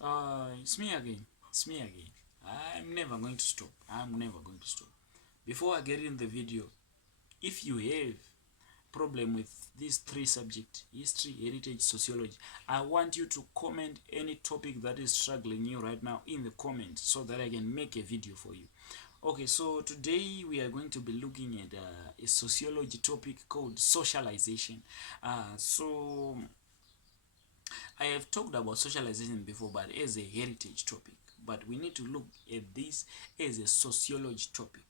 It's me again. It's me again. I'm never going to stop. I'm never going to stop. Before I get in the video, if you have problem with these three subjects, history, heritage, sociology, I want you to comment any topic that is struggling you right now in the comments so that I can make a video for you. Okay, so today we are going to be looking at a sociology topic called socialization. So I have talked about socialization before, but as a heritage topic. But we need to look at this as a sociology topic.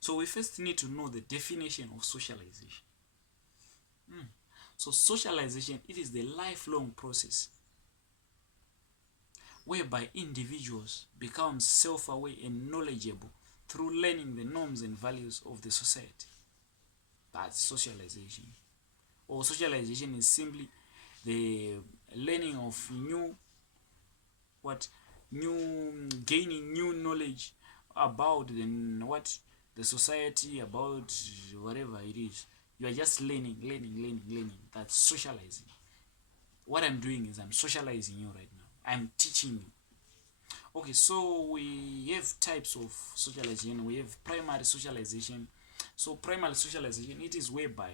So we first need to know the definition of socialization. So socialization, it is the lifelong process whereby individuals become self-aware and knowledgeable through learning the norms and values of the society. That's socialization. Or socialization is simply the learning of what gaining new knowledge about the society, about whatever it is. You are just learning. That's socializing. What I'm doing is I'm socializing you right now. I'm teaching you. Okay, so we have types of socialization. We have primary socialization. So primary socialization, it is whereby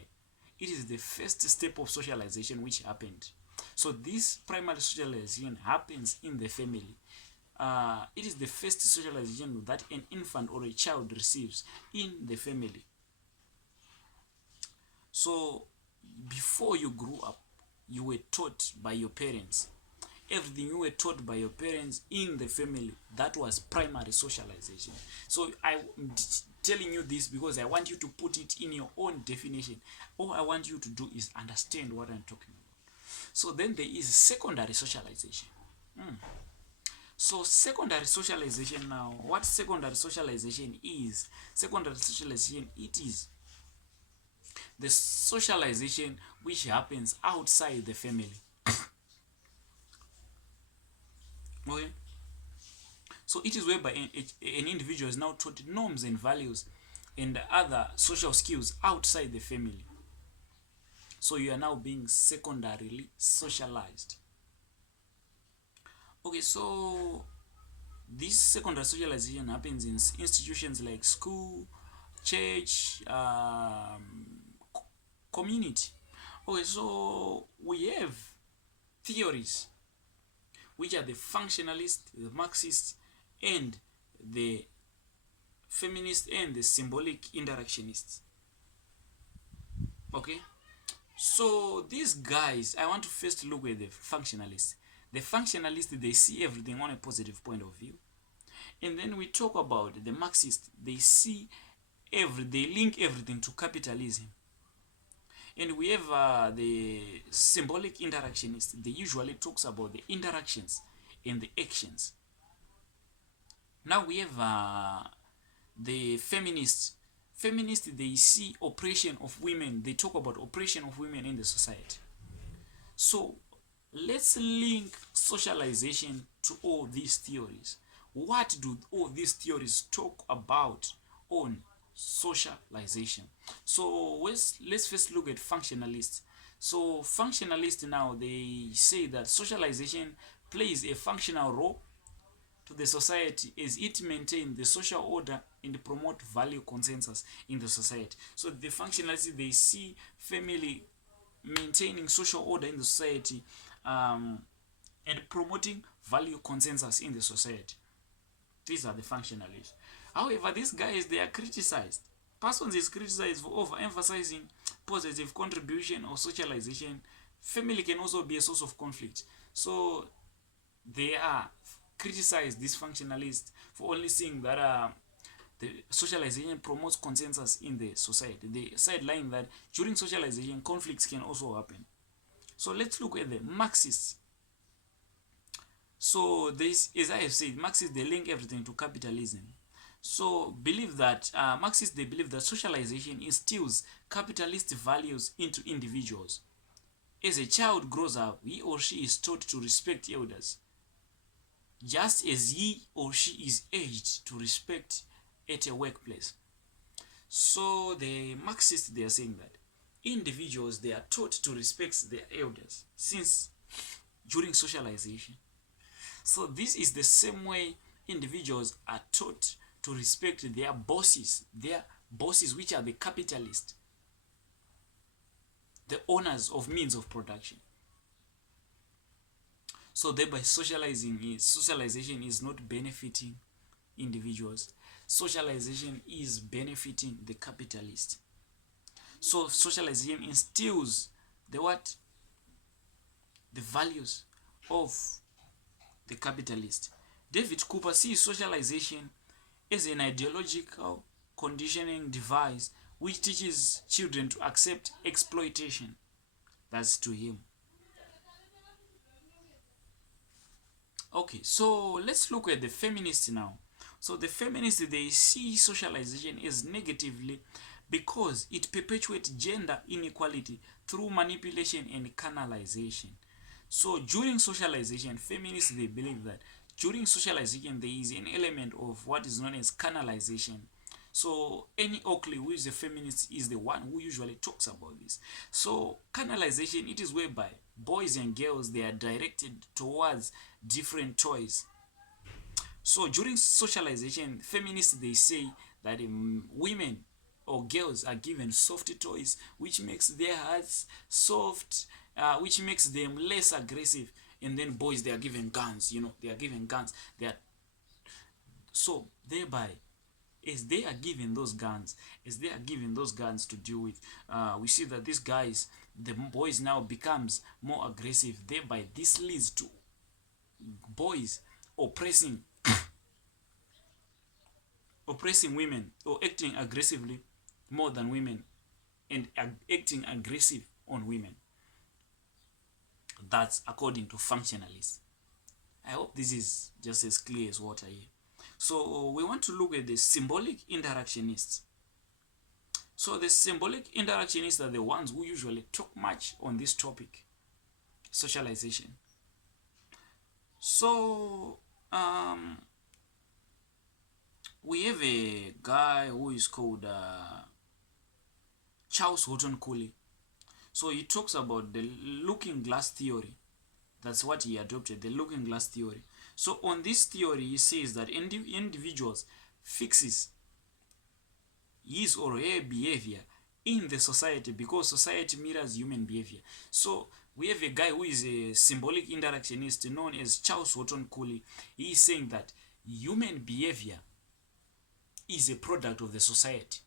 it is the first step of socialization which happened. So this primary socialization happens in the family. It is the first socialization that an infant or a child receives in the family. So before you grew up, you were taught by your parents. Everything you were taught by your parents in the family, that was primary socialization. So I'm telling you this because I want you to put it in your own definition. All I want you to do is understand what I'm talking about. So then there is secondary socialization. So secondary socialization now, what secondary socialization is? Secondary socialization, it is the socialization which happens outside the family. Okay? So it is whereby an individual is now taught norms and values and other social skills outside the family. So you are now being secondarily socialized. Okay, so this secondary socialization happens in institutions like school, church, community. Okay, so we have theories which are the functionalist, the Marxist, and the feminist and the symbolic interactionists. Okay, so these guys, I want to first look at the functionalists. The functionalists, they see everything on a positive point of view, and then we talk about the Marxist. They link everything to capitalism. And we have the symbolic interactionists. They usually talks about the interactions and the actions. Now we have the feminists. Feminists, they see oppression of women. They talk about oppression of women in the society. So let's link socialization to all these theories. What do all these theories talk about on socialization? So let's first look at functionalists. So functionalists now, they say that socialization plays a functional role to the society as it maintains the social order and promote value consensus in the society. So the functionalists, they see family maintaining social order in the society, and promoting value consensus in the society. These are the functionalists. However, these guys, they are criticized. Persons is criticized for overemphasizing positive contribution or socialization. Family can also be a source of conflict. So they are criticized, these functionalists, for only seeing that the socialization promotes consensus in the society. They sideline that during socialization, conflicts can also happen. So let's look at the Marxists. So this, as I have said, Marxists, they link everything to capitalism. So believe that Marxists, they believe that socialization instills capitalist values into individuals. As a child grows up, he or she is taught to respect elders, just as he or she is urged to respect at a workplace. So the Marxists, they are saying that individuals, they are taught to respect their elders since during socialization. So this is the same way individuals are taught to respect their bosses, which are the capitalists, the owners of means of production. So thereby socialization is not benefiting individuals. Socialization is benefiting the capitalist. So socialization instills the what? The values of the capitalist. David Cooper sees socialization as an ideological conditioning device which teaches children to accept exploitation. That's to him. Okay, so let's look at the feminists now. So the feminists, they see socialization as negatively because it perpetuates gender inequality through manipulation and canalization. So during socialization, feminists, they believe that during socialization there is an element of what is known as canalization. So Annie Oakley, who is a feminist, is the one who usually talks about this. So canalization, it is whereby boys and girls, they are directed towards different toys. So during socialization, feminists, they say that women or girls are given soft toys, which makes their hearts soft, which makes them less aggressive. And then boys, they are given guns. They are given guns. They are so thereby, as they are given those guns, to deal with, we see that these guys, the boys now becomes more aggressive. Thereby, this leads to boys oppressing women, or acting aggressively more than women, and acting aggressive on women. That's according to functionalists. I hope this is just as clear as water here. So we want to look at the symbolic interactionists. So the symbolic interactionists are the ones who usually talk much on this topic, socialization. So we have a guy who is called Charles Horton Cooley. So he talks about the looking glass theory. That's what he adopted, the looking glass theory. So on this theory, he says that individuals fixes his or her behavior in the society because society mirrors human behavior. So we have a guy who is a symbolic interactionist known as Charles Horton Cooley. He is saying that human behavior is a product of the society.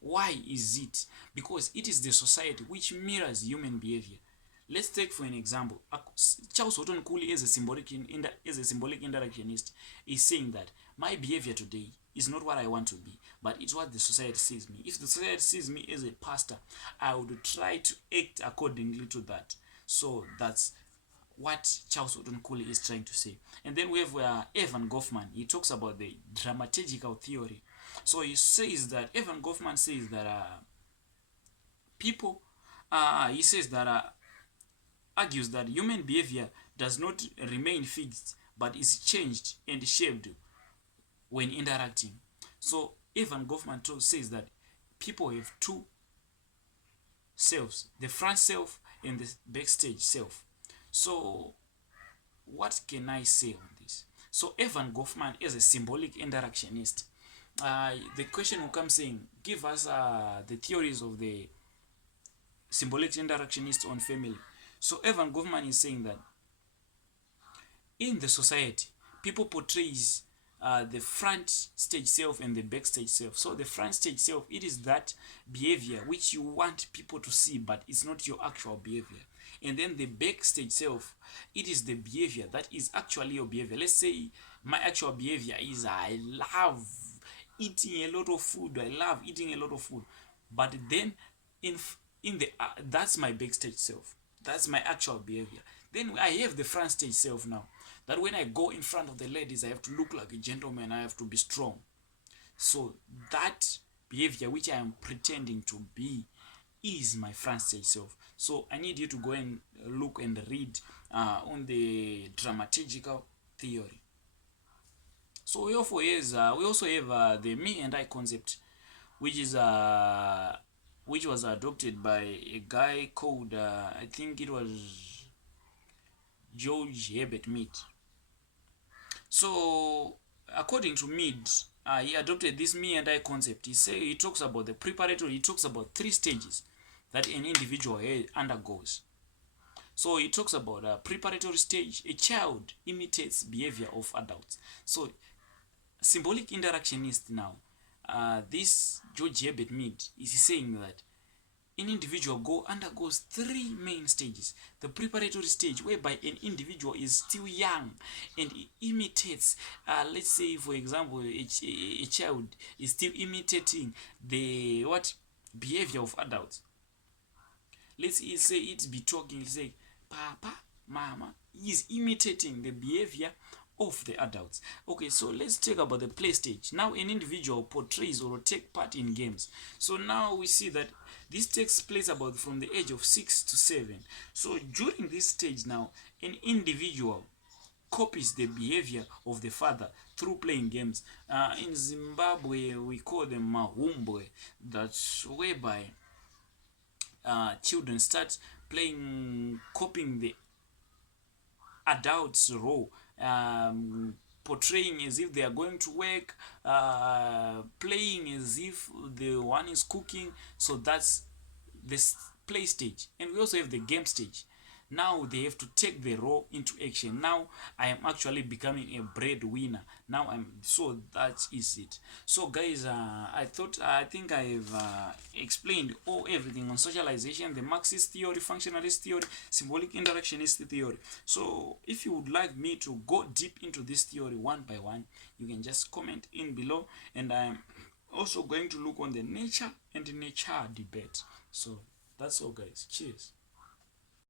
Why is it? Because it is the society which mirrors human behavior. Let's take for an example, Charles Horton Cooley as a symbolic interactionist is saying that my behavior today is not what I want to be, but it's what the society sees me. If the society sees me as a pastor, I would try to act accordingly to that. So that's what Charles Horton Cooley is trying to say. And then we have Evan Goffman. He talks about the dramaturgical theory. So he says that Evan Goffman says that people, he says that argues that human behavior does not remain fixed but is changed and shaped when interacting. So Evan Goffman says that people have two selves, the front self and the backstage self. So what can I say on this? So Evan Goffman is a symbolic interactionist. The question will come saying, give us the theories of the symbolic interactionist on family. So Evan Goffman is saying that in the society, people portrays the front stage self and the backstage self. So the front stage self, it is that behavior which you want people to see, but it's not your actual behavior. And then the backstage self, it is the behavior that is actually your behavior. Let's say my actual behavior is I love eating a lot of food. But then in the that's my backstage self. That's my actual behavior. Then I have the front stage self now. That when I go in front of the ladies, I have to look like a gentleman. I have to be strong. So that behavior which I am pretending to be is my front stage self. So I need you to go and look and read on the dramaturgical theory. So we also have the me and I concept, which was adopted by a guy called I think it was George Herbert Mead. So according to Mead, he adopted this me and I concept. He talks about the preparatory. He talks about three stages that an individual undergoes. So he talks about a preparatory stage. A child imitates behavior of adults. So symbolic interactionist now. This George Herbert Mead is saying that an individual undergoes three main stages. The preparatory stage, whereby an individual is still young and he imitates, let's say for example, a child is still imitating the what behavior of adults. Let's say it be talking, say papa, mama. He is imitating the behavior of the adults. Okay, so let's talk about the play stage. Now an individual portrays or take part in games. So now we see that this takes place about from the age of 6 to 7. So during this stage now, an individual copies the behavior of the father through playing games. In Zimbabwe, we call them mahumbwe. That's whereby children start playing, copying the adults' role, portraying as if they are going to work, playing as if the one is cooking. So that's this play stage. And we also have the game stage. Now they have to take the role into action. Now I am actually becoming a breadwinner. Now I'm so that is it. So guys, I think I've explained everything on socialization, the Marxist theory, functionalist theory, symbolic interactionist theory. So if you would like me to go deep into this theory one by one, you can just comment in below, and I'm also going to look on the nature and nurture debate. So that's all guys. Cheers.